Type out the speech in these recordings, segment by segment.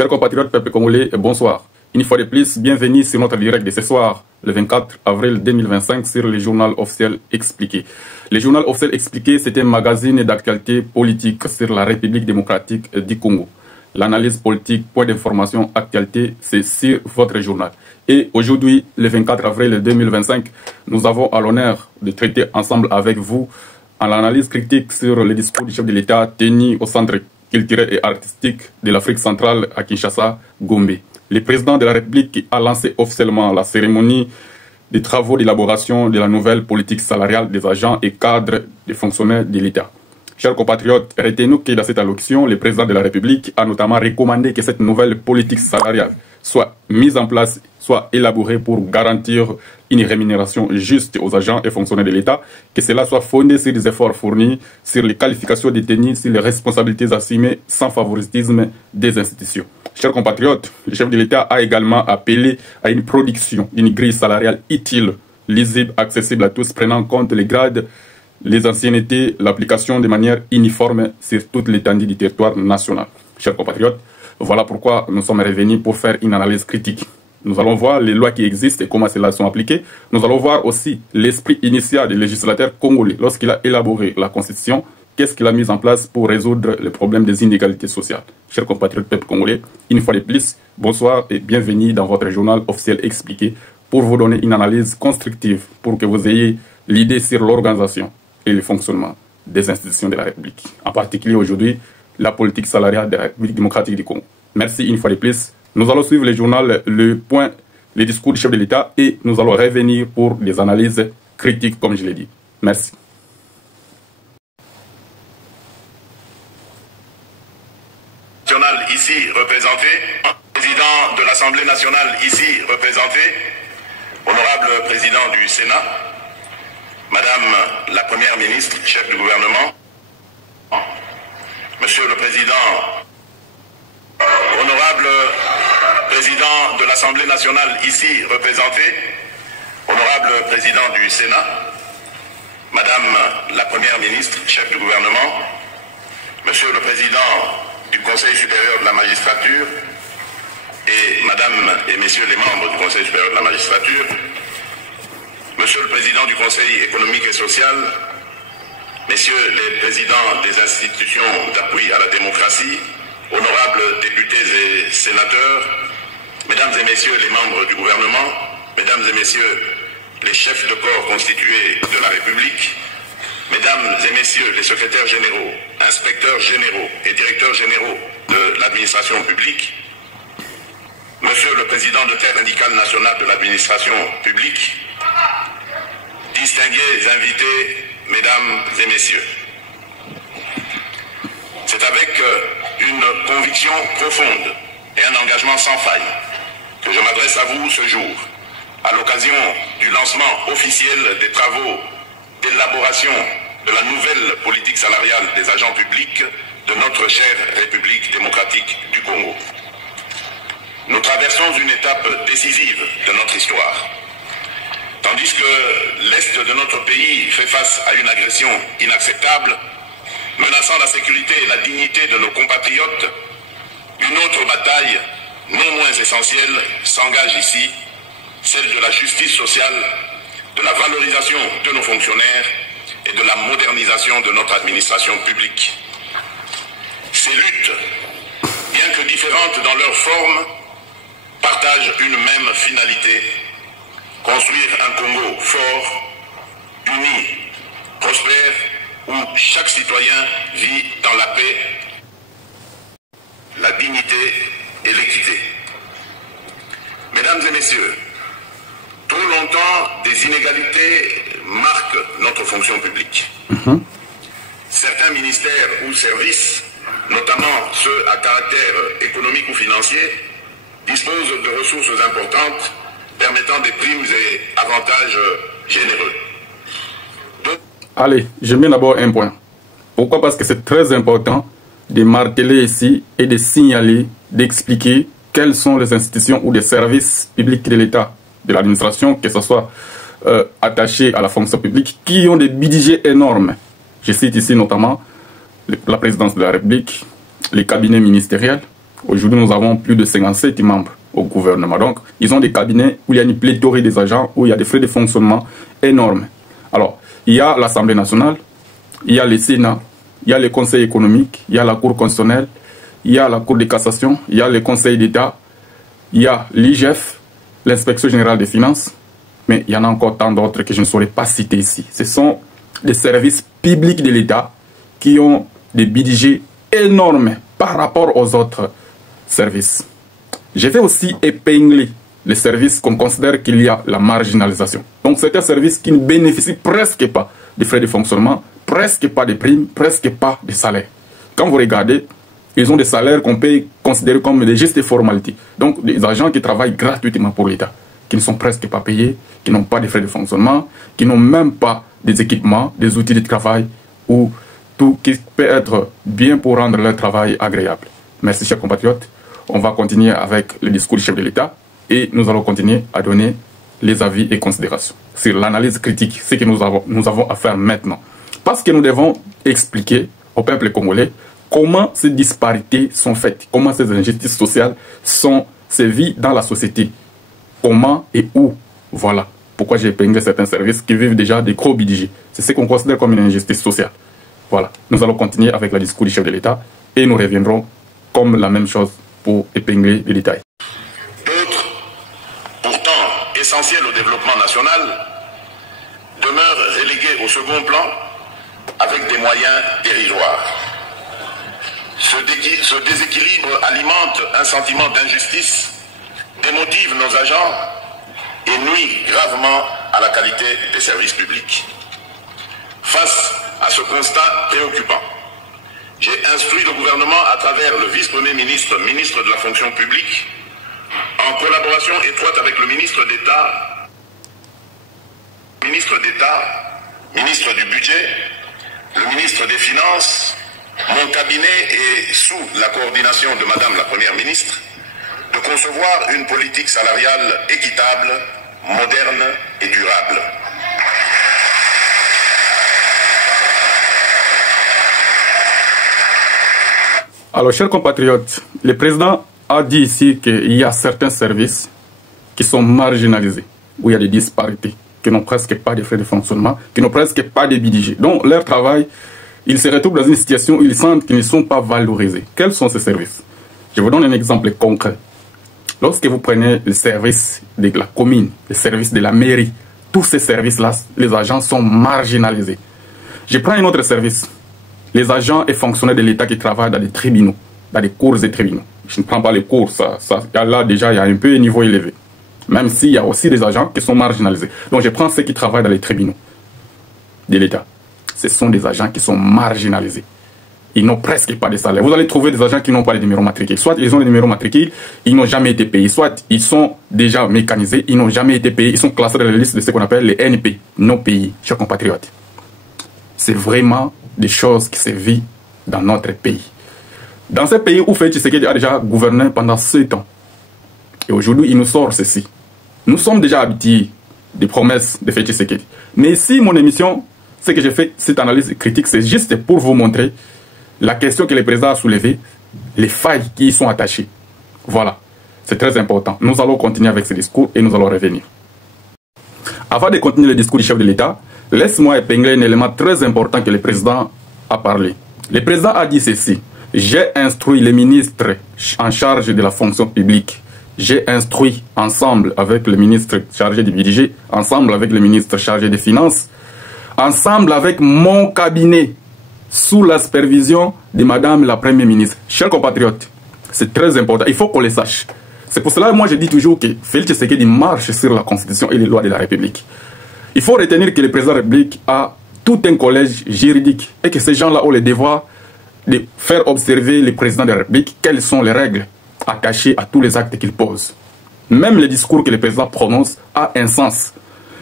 Chers compatriotes, peuple congolais, bonsoir. Une fois de plus, bienvenue sur notre direct de ce soir, le 24 avril 2025, sur le journal officiel expliqué. Le journal officiel expliqué, c'est un magazine d'actualité politique sur la République démocratique du Congo. L'analyse politique, point d'information, actualité, c'est sur votre journal. Et aujourd'hui, le 24 avril 2025, nous avons à l'honneur de traiter ensemble avec vous en l'analyse critique sur le discours du chef de l'État tenu au centre culturel et artistique de l'Afrique centrale à Kinshasa, Gombe. Le président de la République a lancé officiellement la cérémonie des travaux d'élaboration de la nouvelle politique salariale des agents et cadres des fonctionnaires de l'État. Chers compatriotes, retenez que dans cette allocution, le président de la République a notamment recommandé que cette nouvelle politique salariale soit mise en place, soit élaborée pour garantir une rémunération juste aux agents et fonctionnaires de l'État, que cela soit fondé sur des efforts fournis, sur les qualifications détenues, sur les responsabilités assumées, sans favoritisme des institutions. Chers compatriotes, le chef de l'État a également appelé à une production d'une grille salariale utile, lisible, accessible à tous, prenant en compte les grades, les anciennetés, l'application de manière uniforme sur toute l'étendue du territoire national. Chers compatriotes, voilà pourquoi nous sommes revenus pour faire une analyse critique. Nous allons voir les lois qui existent et comment celles-là sont appliquées. Nous allons voir aussi l'esprit initial du législateur congolais lorsqu'il a élaboré la Constitution. Qu'est-ce qu'il a mis en place pour résoudre le problème des inégalités sociales? Chers compatriotes peuple congolais, une fois de plus, bonsoir et bienvenue dans votre journal officiel expliqué pour vous donner une analyse constructive pour que vous ayez l'idée sur l'organisation et le fonctionnement des institutions de la République. En particulier aujourd'hui, la politique salariale de la République démocratique du Congo. Merci une fois de plus. Nous allons suivre le journal, les discours du chef de l'État et nous allons revenir pour des analyses critiques comme je l'ai dit. Merci. Ici représenté, président de l'Assemblée nationale ici représenté, honorable président du Sénat, madame la première ministre, chef du gouvernement, monsieur le président, honorable président de l'Assemblée nationale ici représenté, honorable président du Sénat, madame la première ministre, chef du gouvernement, monsieur le président du Conseil supérieur de la magistrature et madame et messieurs les membres du Conseil supérieur de la magistrature, monsieur le président du Conseil économique et social, messieurs les présidents des institutions d'appui à la démocratie, honorables députés et sénateurs, mesdames et messieurs les membres du gouvernement, mesdames et messieurs les chefs de corps constitués de la République, mesdames et messieurs les secrétaires généraux, inspecteurs généraux et directeurs généraux de l'administration publique, monsieur le président de Terre syndicale nationale de l'administration publique, distingués invités, mesdames et messieurs. C'est avec une conviction profonde et un engagement sans faille que je m'adresse à vous ce jour, à l'occasion du lancement officiel des travaux d'élaboration de la nouvelle politique salariale des agents publics de notre chère République démocratique du Congo. Nous traversons une étape décisive de notre histoire. Tandis que l'Est de notre pays fait face à une agression inacceptable, menaçant la sécurité et la dignité de nos compatriotes, une autre bataille, non moins essentielle, s'engage ici, celle de la justice sociale, de la valorisation de nos fonctionnaires et de la modernisation de notre administration publique. Ces luttes, bien que différentes dans leur forme, partagent une même finalité: construire un Congo fort, uni, prospère, où chaque citoyen vit dans la paix, la dignité et l'équité. Mesdames et messieurs, trop longtemps, des inégalités marquent notre fonction publique. Certains ministères ou services, notamment ceux à caractère économique ou financier, disposent de ressources importantes permettant des primes et avantages généreux. Allez, je mets d'abord un point. Pourquoi? Parce que c'est très important de marteler ici et de signaler, d'expliquer quelles sont les institutions ou les services publics de l'État, de l'administration, que ce soit attachés à la fonction publique, qui ont des budgets énormes. Je cite ici notamment la présidence de la République, les cabinets ministériels, Aujourd'hui, nous avons plus de 57 membres au gouvernement. Donc, ils ont des cabinets où il y a une pléthore des agents, où il y a des frais de fonctionnement énormes. Alors, il y a l'Assemblée nationale, il y a le Sénat, il y a le Conseil économique, il y a la Cour constitutionnelle, il y a la Cour de cassation, il y a le Conseil d'État, il y a l'IGF, l'Inspection générale des finances, mais il y en a encore tant d'autres que je ne saurais pas citer ici. Ce sont des services publics de l'État qui ont des budgets énormes par rapport aux autres services. Je vais aussi épingler les services qu'on considère qu'il y a la marginalisation. Donc c'est un service qui ne bénéficie presque pas de frais de fonctionnement, presque pas de primes, presque pas de salaires. Quand vous regardez, ils ont des salaires qu'on peut considérer comme des gestes et formalités. Donc des agents qui travaillent gratuitement pour l'État, qui ne sont presque pas payés, qui n'ont pas de frais de fonctionnement, qui n'ont même pas des équipements, des outils de travail ou tout qui peut être bien pour rendre leur travail agréable. Merci chers compatriotes. On va continuer avec le discours du chef de l'État et nous allons continuer à donner les avis et considérations sur l'analyse critique, ce que nous avons à faire maintenant. Parce que nous devons expliquer au peuple congolais comment ces disparités sont faites, comment ces injustices sociales sont sévies dans la société, comment et où. Voilà pourquoi j'ai épinglé certains services qui vivent déjà des gros budgets. C'est ce qu'on considère comme une injustice sociale. Voilà, nous allons continuer avec le discours du chef de l'État et nous reviendrons comme la même chose pour épingler les détails. D'autres, pourtant essentiels au développement national, demeurent relégués au second plan avec des moyens dérisoires. Ce déséquilibre alimente un sentiment d'injustice, démotive nos agents et nuit gravement à la qualité des services publics. Face à ce constat préoccupant, j'ai instruit le gouvernement à travers le vice-premier ministre, ministre de la fonction publique, en collaboration étroite avec le ministre d'État, ministre du budget, le ministre des Finances, mon cabinet et sous la coordination de Madame la Première ministre, de concevoir une politique salariale équitable, moderne et durable. Alors, chers compatriotes, le président a dit ici qu'il y a certains services qui sont marginalisés, où il y a des disparités, qui n'ont presque pas de frais de fonctionnement, qui n'ont presque pas de budget. Donc, leur travail, ils se retrouvent dans une situation où ils sentent qu'ils ne sont pas valorisés. Quels sont ces services? Je vous donne un exemple concret. Lorsque vous prenez le service de la commune, le service de la mairie, tous ces services-là, les agents sont marginalisés. Je prends un autre service. Les agents et fonctionnaires de l'État qui travaillent dans les tribunaux, dans les cours et tribunaux. Je ne prends pas les cours, là déjà il y a un peu un niveau élevé. Même s'il y a aussi des agents qui sont marginalisés. Donc je prends ceux qui travaillent dans les tribunaux de l'État. Ce sont des agents qui sont marginalisés. Ils n'ont presque pas de salaire. Vous allez trouver des agents qui n'ont pas les numéros matricules. Soit ils ont les numéros matricules, ils n'ont jamais été payés. Soit ils sont déjà mécanisés, ils n'ont jamais été payés. Ils sont classés dans la liste de ce qu'on appelle les NP, non payés, chers compatriotes. C'est vraiment des choses qui se vivent dans notre pays. Dans ce pays où Félix Tshisekedi a déjà gouverné pendant 7 ans. Et aujourd'hui, il nous sort ceci. Nous sommes déjà habitués des promesses de Félix Tshisekedi. Mais ici, mon émission, ce que j'ai fait, cette analyse critique, c'est juste pour vous montrer la question que le président a soulevée, les failles qui y sont attachées. Voilà, c'est très important. Nous allons continuer avec ce discours et nous allons revenir. Avant de continuer le discours du chef de l'État, laisse-moi épingler un élément très important que le président a parlé. Le président a dit ceci. J'ai instruit les ministres en charge de la fonction publique. J'ai instruit ensemble avec le ministre chargé du budget, ensemble avec le ministre chargé des finances, ensemble avec mon cabinet, sous la supervision de Madame la Première ministre. Chers compatriotes, c'est très important. Il faut qu'on le sache. C'est pour cela que moi je dis toujours que Félix Tshisekedi marche sur la Constitution et les lois de la République. Il faut retenir que le président de la République a tout un collège juridique et que ces gens-là ont le devoir de faire observer le président de la République quelles sont les règles attachées à tous les actes qu'il pose. Même le discours que le président prononce a un sens.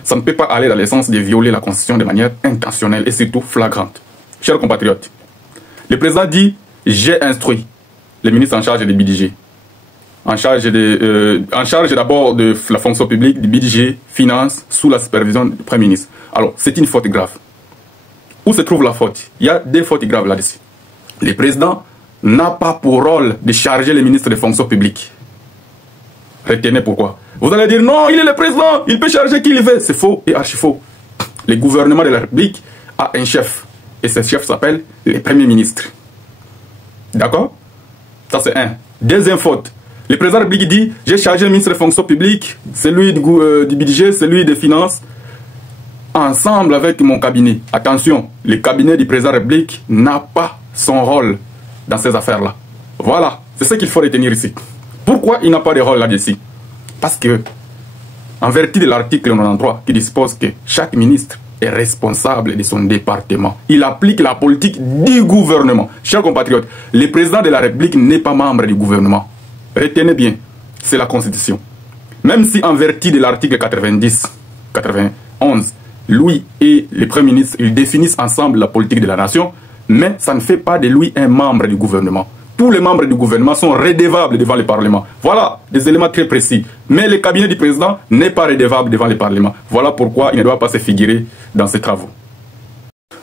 Ça ne peut pas aller dans le sens de violer la Constitution de manière intentionnelle et surtout flagrante. Chers compatriotes, le président dit « J'ai instruit le ministre en charge du budget, en charge d'abord de la fonction publique, du budget, finance, sous la supervision du Premier ministre. » Alors, c'est une faute grave. Où se trouve la faute? Il y a des fautes graves là-dessus. Le président n'a pas pour rôle de charger les ministres des fonctions publiques. Retenez pourquoi. Vous allez dire non, il est le président, il peut charger qui il veut. C'est faux et archi faux. Le gouvernement de la République a un chef. Et ce chef s'appelle le Premier ministre. D'accord? Ça c'est un. Deuxième faute. Le président de la République dit, j'ai chargé le ministre des fonctions publiques, celui du budget, celui des finances, ensemble avec mon cabinet. Attention, le cabinet du président de la République n'a pas son rôle dans ces affaires-là. Voilà, c'est ce qu'il faut retenir ici. Pourquoi il n'a pas de rôle là-dessus? Parce que, en vertu de l'article 93 qui dispose que chaque ministre est responsable de son département. Il applique la politique du gouvernement. Chers compatriotes, le président de la République n'est pas membre du gouvernement. Retenez bien, c'est la Constitution. Même si en vertu de l'article 90, 91, lui et le Premier ministre, ils définissent ensemble la politique de la nation, mais ça ne fait pas de lui un membre du gouvernement. Tous les membres du gouvernement sont redevables devant le Parlement. Voilà des éléments très précis. Mais le cabinet du président n'est pas redevable devant le Parlement. Voilà pourquoi il ne doit pas se figurer dans ses travaux.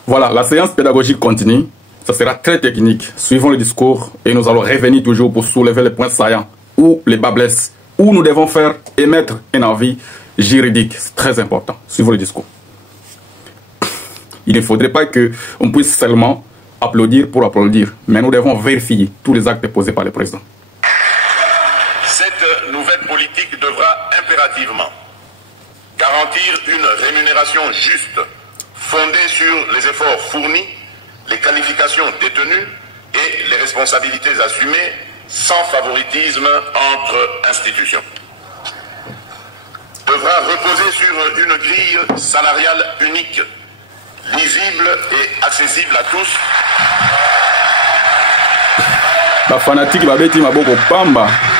Voilà, la séance pédagogique continue. Ça sera très technique. Suivons le discours et nous allons revenir toujours pour soulever les points saillants ou les bas blesses, où nous devons faire émettre un avis juridique. C'est très important. Suivons le discours. Il ne faudrait pas qu'on puisse seulement applaudir pour applaudir, mais nous devons vérifier tous les actes posés par le président. Cette nouvelle politique devra impérativement garantir une rémunération juste, fondée sur les efforts fournis, les qualifications détenues et les responsabilités assumées, sans favoritisme entre institutions. Devra reposer sur une grille salariale unique, lisible et accessible à tous.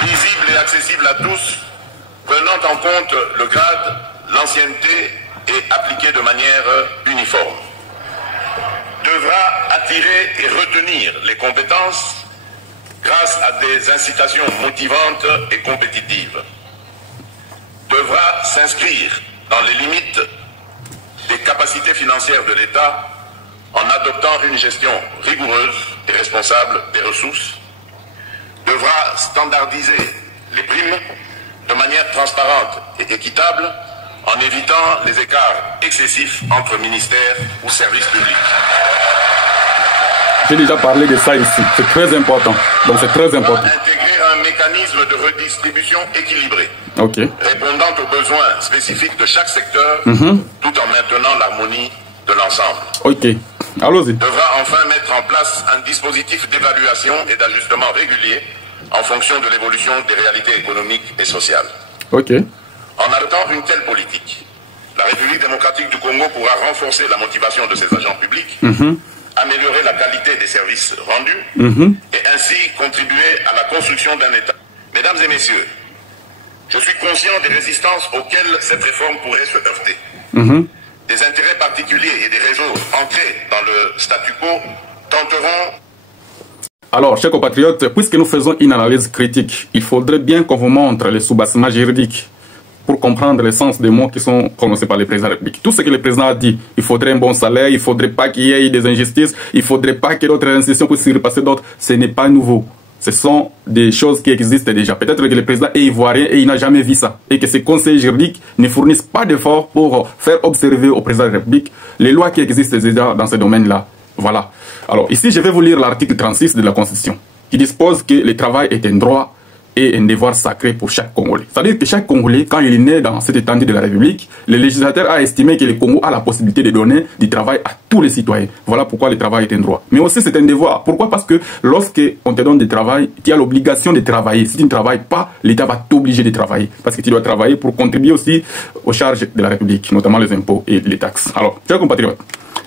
Lisible et accessible à tous, prenant en compte le grade, l'ancienneté et appliquée de manière uniforme. Devra attirer et retenir les compétences grâce à des incitations motivantes et compétitives. Devra s'inscrire dans les limites des capacités financières de l'État en adoptant une gestion rigoureuse et responsable des ressources, devra standardiser les primes de manière transparente et équitable en évitant les écarts excessifs entre ministères ou services publics. J'ai déjà parlé de ça ici, c'est très important. Donc c'est très important. Intégrer un mécanisme de redistribution équilibré, répondant aux besoins spécifiques de chaque secteur, tout en maintenant l'harmonie de l'ensemble. Allons-y. Devra enfin mettre en place un dispositif d'évaluation et d'ajustement régulier en fonction de l'évolution des réalités économiques et sociales. En adoptant une telle politique, la République démocratique du Congo pourra renforcer la motivation de ses agents publics, améliorer la qualité des services rendus et ainsi contribuer à la construction d'un État. Mesdames et messieurs, je suis conscient des résistances auxquelles cette réforme pourrait se heurter. Des intérêts particuliers et des réseaux ancrés dans le statu quo tenteront... Alors, chers compatriotes, puisque nous faisons une analyse critique, il faudrait bien qu'on vous montre les sous-bassements juridiques pour comprendre le sens des mots qui sont prononcés par le président de la République. Tout ce que le président a dit, il faudrait un bon salaire, il ne faudrait pas qu'il y ait des injustices, il ne faudrait pas que d'autres institutions puissent s'y repasser d'autres, ce n'est pas nouveau. Ce sont des choses qui existent déjà. Peut-être que le président est ivoirien et il n'a jamais vu ça. Et que ces conseils juridiques ne fournissent pas d'efforts pour faire observer au président de la République les lois qui existent déjà dans ce domaine-là. Voilà. Alors ici, je vais vous lire l'article 36 de la Constitution, qui dispose que le travail est un droit et un devoir sacré pour chaque Congolais. C'est-à-dire que chaque Congolais, quand il est né dans cette étendue de la République, le législateur a estimé que le Congo a la possibilité de donner du travail à tous les citoyens. Voilà pourquoi le travail est un droit. Mais aussi c'est un devoir. Pourquoi? Parce que lorsqu'on te donne du travail, tu as l'obligation de travailler. Si tu ne travailles pas, l'État va t'obliger de travailler. Parce que tu dois travailler pour contribuer aussi aux charges de la République, notamment les impôts et les taxes. Alors, chers compatriotes,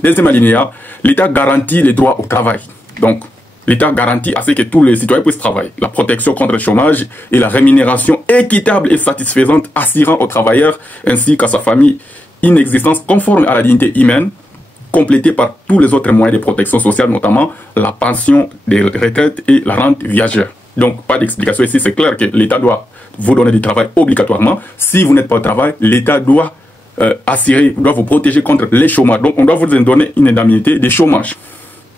deuxième alinéa, l'État garantit les droits au travail. Donc, l'État garantit à ce que tous les citoyens puissent travailler. La protection contre le chômage et la rémunération équitable et satisfaisante assurant aux travailleurs ainsi qu'à sa famille une existence conforme à la dignité humaine, complétée par tous les autres moyens de protection sociale, notamment la pension des retraites et la rente viagère. Donc, pas d'explication ici, c'est clair que l'État doit vous donner du travail obligatoirement. Si vous n'êtes pas au travail, l'État doit assurer, doit vous protéger contre les chômages. Donc, on doit vous donner une indemnité de chômage.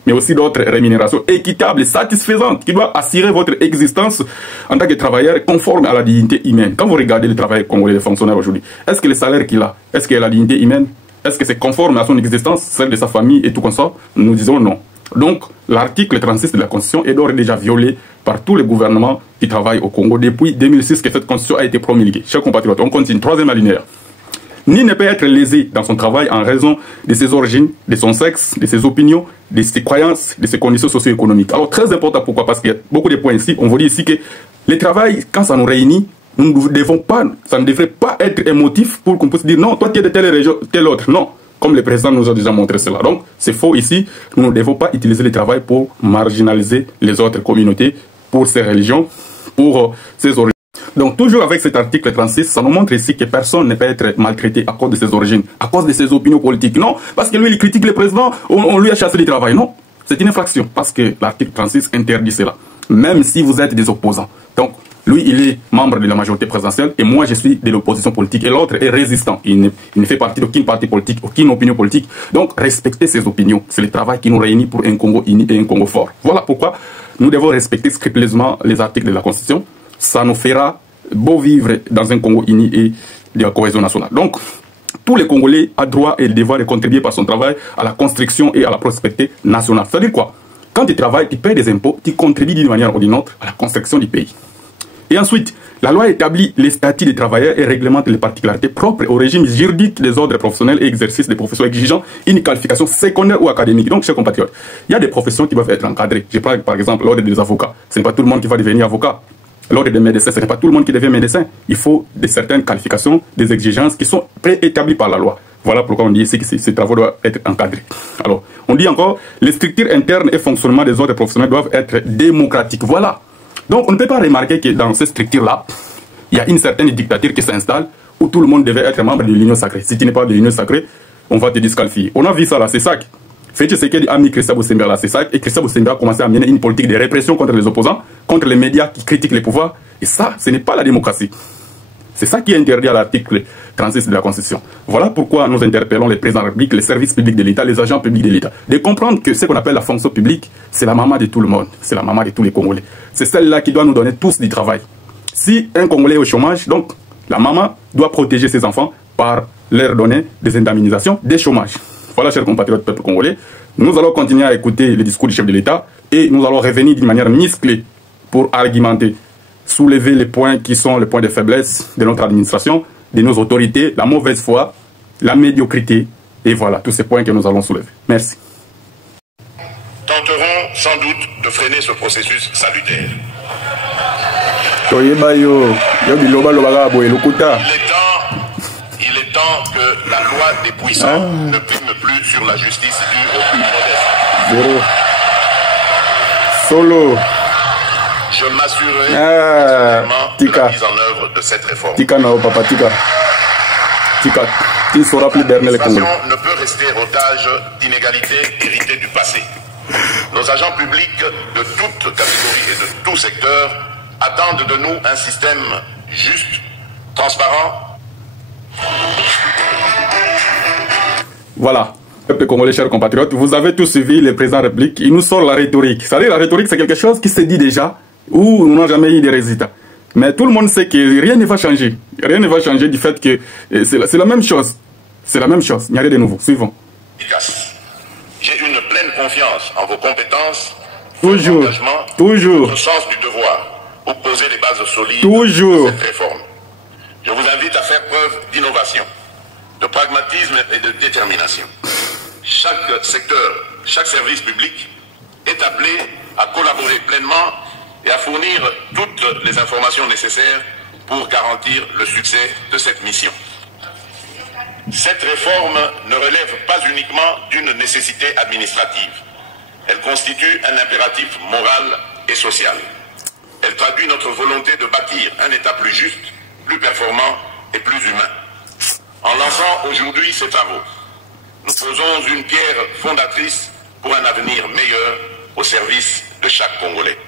mais aussi d'autres rémunérations équitables et satisfaisantes qui doivent assurer votre existence en tant que travailleur conforme à la dignité humaine. Quand vous regardez le travail congolais des fonctionnaires aujourd'hui, est-ce que le salaire qu'il a, est-ce qu'il a la dignité humaine? Est-ce que c'est conforme à son existence, celle de sa famille et tout comme ça? Nous disons non. Donc, l'article 36 de la Constitution est d'ores et déjà violé par tous les gouvernements qui travaillent au Congo depuis 2006 que cette Constitution a été promulguée. Chers compatriotes, on continue. Troisième alinéa. Ni ne peut être lésé dans son travail en raison de ses origines, de son sexe, de ses opinions, de ses croyances, de ses conditions socio-économiques. Alors, très important, pourquoi? Parce qu'il y a beaucoup de points ici. On vous dit ici que le travail, quand ça nous réunit, nous ne devons pas, ça ne devrait pas être un motif pour qu'on puisse dire non, toi tu es de telle région, tel autre. Non, comme le président nous a déjà montré cela. Donc, c'est faux ici. Nous ne devons pas utiliser le travail pour marginaliser les autres communautés, pour ces religions, pour ces origines. Donc, toujours avec cet article 36, ça nous montre ici que personne ne peut être maltraité à cause de ses origines, à cause de ses opinions politiques. Non, parce que lui, il critique le président, on lui a chassé du travail. Non, c'est une infraction, parce que l'article 36 interdit cela. Même si vous êtes des opposants. Donc, lui, il est membre de la majorité présidentielle et moi, je suis de l'opposition politique. Et l'autre est résistant. Il ne fait partie d'aucune parti politique, aucune opinion politique. Donc, respectez ses opinions. C'est le travail qui nous réunit pour un Congo uni et un Congo fort. Voilà pourquoi nous devons respecter scrupuleusement les articles de la Constitution. Ça nous fera beau vivre dans un Congo uni et de la cohésion nationale. Donc, tous les Congolais ont droit et le devoir de contribuer par son travail à la construction et à la prospérité nationale. C'est-à-dire quoi? Quand tu travailles, tu payes des impôts, tu contribues d'une manière ou d'une autre à la construction du pays. Et ensuite, la loi établit les statuts des travailleurs et réglemente les particularités propres au régime juridique des ordres professionnels et exercice des professions exigeant une qualification secondaire ou académique. Donc, chers compatriotes, il y a des professions qui doivent être encadrées. Je prends par exemple l'ordre des avocats. Ce n'est pas tout le monde qui va devenir avocat. L'ordre des médecins, ce n'est pas tout le monde qui devient médecin. Il faut certaines qualifications, des exigences qui sont préétablies par la loi. Voilà pourquoi on dit ici que ces travaux doivent être encadrés. Alors, on dit encore, les structures internes et fonctionnement des ordres professionnels doivent être démocratiques. Voilà. Donc, on ne peut pas remarquer que dans ces structures-là, il y a une certaine dictature qui s'installe où tout le monde devait être membre de l'Union sacrée. Si tu n'es pas de l'Union sacrée, on va te disqualifier. On a vu ça là, c'est ça. Félix Tshisekedi a mis Christophe Bousemba là, c'est ça. Et Christophe Bousemba a commencé à mener une politique de répression contre les opposants, contre les médias qui critiquent les pouvoirs. Et ça, ce n'est pas la démocratie. C'est ça qui est interdit à l'article 36 de la Constitution. Voilà pourquoi nous interpellons les présidents de la République, les services publics de l'État, les agents publics de l'État, de comprendre que ce qu'on appelle la fonction publique, c'est la maman de tout le monde, c'est la maman de tous les Congolais. C'est celle-là qui doit nous donner tous du travail. Si un Congolais est au chômage, donc la maman doit protéger ses enfants par leur donner des indemnisations des chômages. Voilà, chers compatriotes, peuple congolais, nous allons continuer à écouter le discours du chef de l'État et nous allons revenir d'une manière musclée pour argumenter, soulever les points qui sont les points de faiblesse de notre administration, de nos autorités, la mauvaise foi, la médiocrité, et voilà, tous ces points que nous allons soulever. Merci. Tenteront sans doute de freiner ce processus salutaire. Il est temps que la loi des puissants ne prime plus sur la justice due aux plus modestes. Zéro. Solo. Je m'assurerai de la mise en œuvre de cette réforme. L'administration ne peut rester otage d'inégalités héritées du passé. Nos agents publics de toutes catégories et de tout secteur attendent de nous un système juste, transparent. Voilà. Peuple congolais, chers compatriotes, vous avez tous suivi le président de la République. Il nous sort la rhétorique. C'est-à-dire la rhétorique, c'est quelque chose qui se dit déjà, où nous n'avons jamais eu de résultats. Mais tout le monde sait que rien ne va changer. Rien ne va changer du fait que c'est la même chose. C'est la même chose. Il n'y a rien de nouveau. Suivons. J'ai une pleine confiance en vos compétences, toujours, votre engagement, toujours, votre sens du devoir pour poser les bases solides toujours de cette réforme. Je vous invite à faire preuve d'innovation, de pragmatisme et de détermination. Chaque secteur, chaque service public est appelé à collaborer pleinement et à fournir toutes les informations nécessaires pour garantir le succès de cette mission. Cette réforme ne relève pas uniquement d'une nécessité administrative. Elle constitue un impératif moral et social. Elle traduit notre volonté de bâtir un État plus juste, plus performant et plus humain. En lançant aujourd'hui ces travaux, nous posons une pierre fondatrice pour un avenir meilleur au service de chaque Congolais.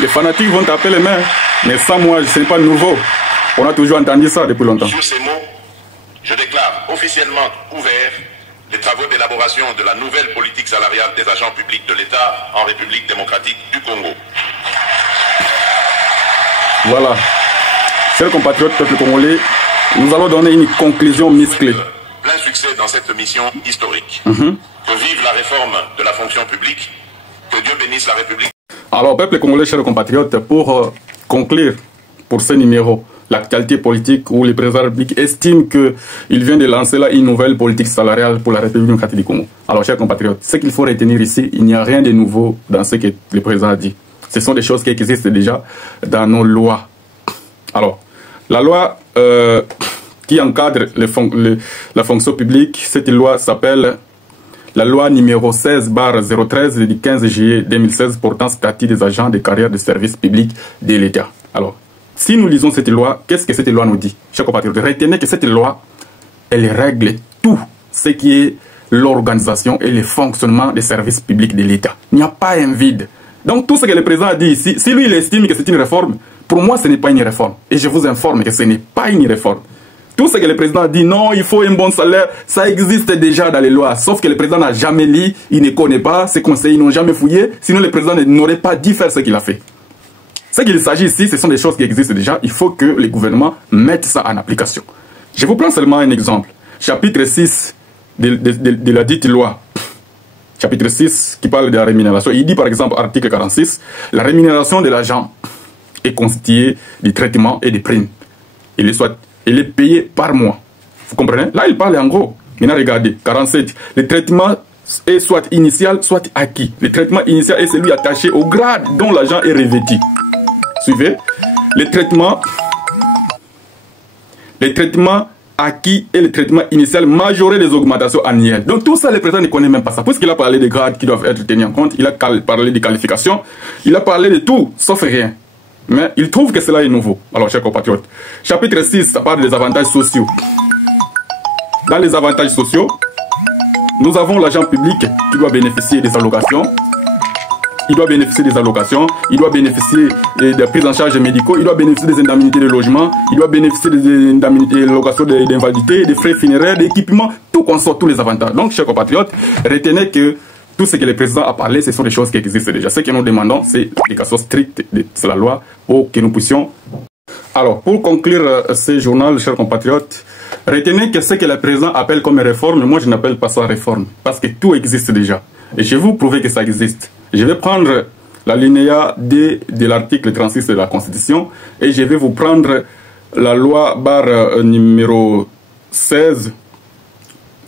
Les fanatiques vont taper les mains, mais sans moi, ce n'est pas nouveau. On a toujours entendu ça depuis longtemps. Sur ces mots, je déclare officiellement ouvert les travaux d'élaboration de la nouvelle politique salariale des agents publics de l'État en République démocratique du Congo. Voilà. Chers compatriotes, peuple congolais, nous allons donner une conclusion musclée. Plein succès dans cette mission historique. Que vive la réforme de la fonction publique. Que Dieu bénisse la République. Alors, peuple congolais, chers compatriotes, pour conclure pour ce numéro, l'actualité politique où le président de la République estime qu'il vient de lancer là une nouvelle politique salariale pour la République démocratique du Congo. Alors, chers compatriotes, ce qu'il faut retenir ici, il n'y a rien de nouveau dans ce que le président a dit. Ce sont des choses qui existent déjà dans nos lois. Alors, la loi qui encadre la fonction publique, cette loi s'appelle la loi numéro 16/013 du 15 juillet 2016 portant statut des agents de carrière de service public de l'État. Alors, si nous lisons cette loi, qu'est-ce que cette loi nous dit? Chers compatriotes, retenez que cette loi, elle règle tout ce qui est l'organisation et le fonctionnement des services publics de l'État. Il n'y a pas un vide. Donc tout ce que le président a dit ici, si lui il estime que c'est une réforme, pour moi ce n'est pas une réforme. Et je vous informe que ce n'est pas une réforme. Tout ce que le président a dit, non, il faut un bon salaire, ça existe déjà dans les lois. Sauf que le président n'a jamais lu, il ne connaît pas, ses conseillers n'ont jamais fouillé, sinon le président n'aurait pas dû faire ce qu'il a fait. Ce qu'il s'agit ici, ce sont des choses qui existent déjà, il faut que le gouvernement mette ça en application. Je vous prends seulement un exemple. Chapitre 6 de la dite loi. Chapitre 6 qui parle de la rémunération. Il dit par exemple, article 46, la rémunération de l'agent est constituée de traitements et de primes. Il est payé par mois. Vous comprenez? Là, il parle en gros. Maintenant, regardez, 47. Le traitement est soit initial, soit acquis. Le traitement initial est celui attaché au grade dont l'agent est revêtu. Suivez. Le traitement acquis et le traitement initial majoré des augmentations annuelles. Donc tout ça, le président ne connaît même pas ça. Puisqu'il a parlé des grades qui doivent être tenus en compte, il a parlé des qualifications, il a parlé de tout, sauf rien. Mais il trouve que cela est nouveau. Alors, chers compatriotes, chapitre 6, ça parle des avantages sociaux. Dans les avantages sociaux, nous avons l'agent public qui doit bénéficier des allocations. Il doit bénéficier des allocations, il doit bénéficier des prises en charge médicaux, il doit bénéficier des indemnités de logement, il doit bénéficier des indemnités de location d'invalidité, des frais funéraires, d'équipement, tout consort, tous les avantages. Donc, chers compatriotes, retenez que tout ce que le président a parlé, ce sont des choses qui existent déjà. Ce que nous demandons, c'est l'application stricte de la loi pour que nous puissions... Alors, pour conclure ce journal, chers compatriotes, retenez que ce que le président appelle comme réforme, moi je n'appelle pas ça réforme, parce que tout existe déjà. Et je vais vous prouver que ça existe. Je vais prendre l'alinéa D de l'article 36 de la Constitution et je vais vous prendre la loi numéro 16,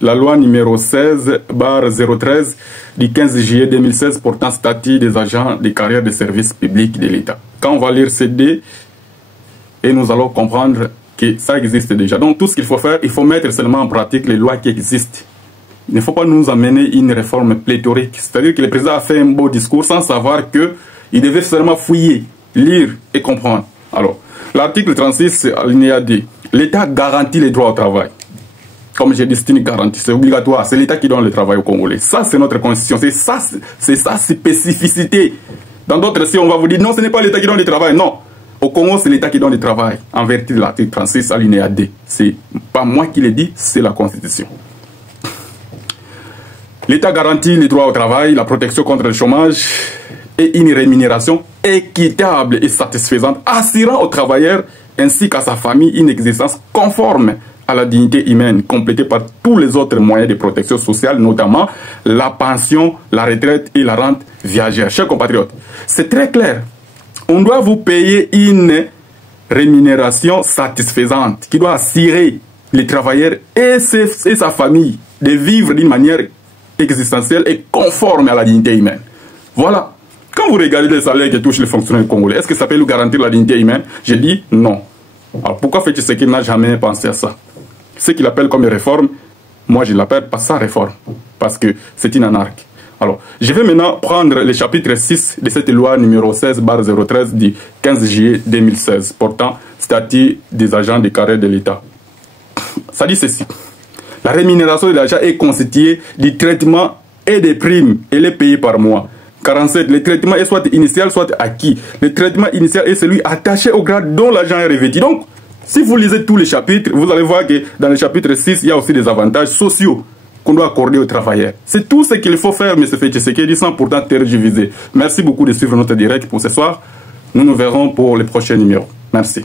la loi numéro 16/013 du 15 juillet 2016 portant statut des agents de carrière de service public de l'État. Quand on va lire ces D, et nous allons comprendre que ça existe déjà. Donc tout ce qu'il faut faire, il faut mettre seulement en pratique les lois qui existent. Il ne faut pas nous amener une réforme pléthorique. C'est-à-dire que le président a fait un beau discours sans savoir qu'il devait seulement fouiller, lire et comprendre. Alors, l'article 36, alinéa D. L'État garantit les droits au travail. Comme j'ai dit, c'est une garantie, c'est obligatoire. C'est l'État qui donne le travail aux Congolais. Ça, c'est notre constitution. C'est sa spécificité. Dans d'autres, si on va vous dire, non, ce n'est pas l'État qui donne le travail. Non. Au Congo, c'est l'État qui donne le travail. En vertu de l'article 36, alinéa D. C'est pas moi qui l'ai dit, c'est la Constitution. L'État garantit les droits au travail, la protection contre le chômage et une rémunération équitable et satisfaisante, assurant aux travailleurs ainsi qu'à sa famille une existence conforme à la dignité humaine, complétée par tous les autres moyens de protection sociale, notamment la pension, la retraite et la rente viagère. Chers compatriotes, c'est très clair. On doit vous payer une rémunération satisfaisante qui doit assurer les travailleurs et sa famille de vivre d'une manière existentielle et conforme à la dignité humaine. Voilà. Quand vous regardez les salaires qui touchent les fonctionnaires congolais, est-ce que ça peut nous garantir la dignité humaine? Je dis non. Alors pourquoi fait-il ce qu'il n'a jamais pensé à ça? Ce qu'il appelle comme réforme, moi je ne l'appelle pas ça réforme, parce que c'est une anarchie. Alors, je vais maintenant prendre le chapitre 6 de cette loi numéro 16/013 du 15 juillet 2016, portant statut des agents de carrière de l'État. Ça dit ceci. La rémunération de l'agent est constituée du traitement et des primes. Elle est payée par mois. 47. Le traitement est soit initial, soit acquis. Le traitement initial est celui attaché au grade dont l'agent est revêtu. Donc, si vous lisez tous les chapitres, vous allez voir que dans le chapitre 6, il y a aussi des avantages sociaux. qu'on doit accorder aux travailleurs. C'est tout ce qu'il faut faire, M. Tshisekedi, sans pourtant tergiverser. Merci beaucoup de suivre notre direct pour ce soir. Nous nous verrons pour les prochains numéros. Merci.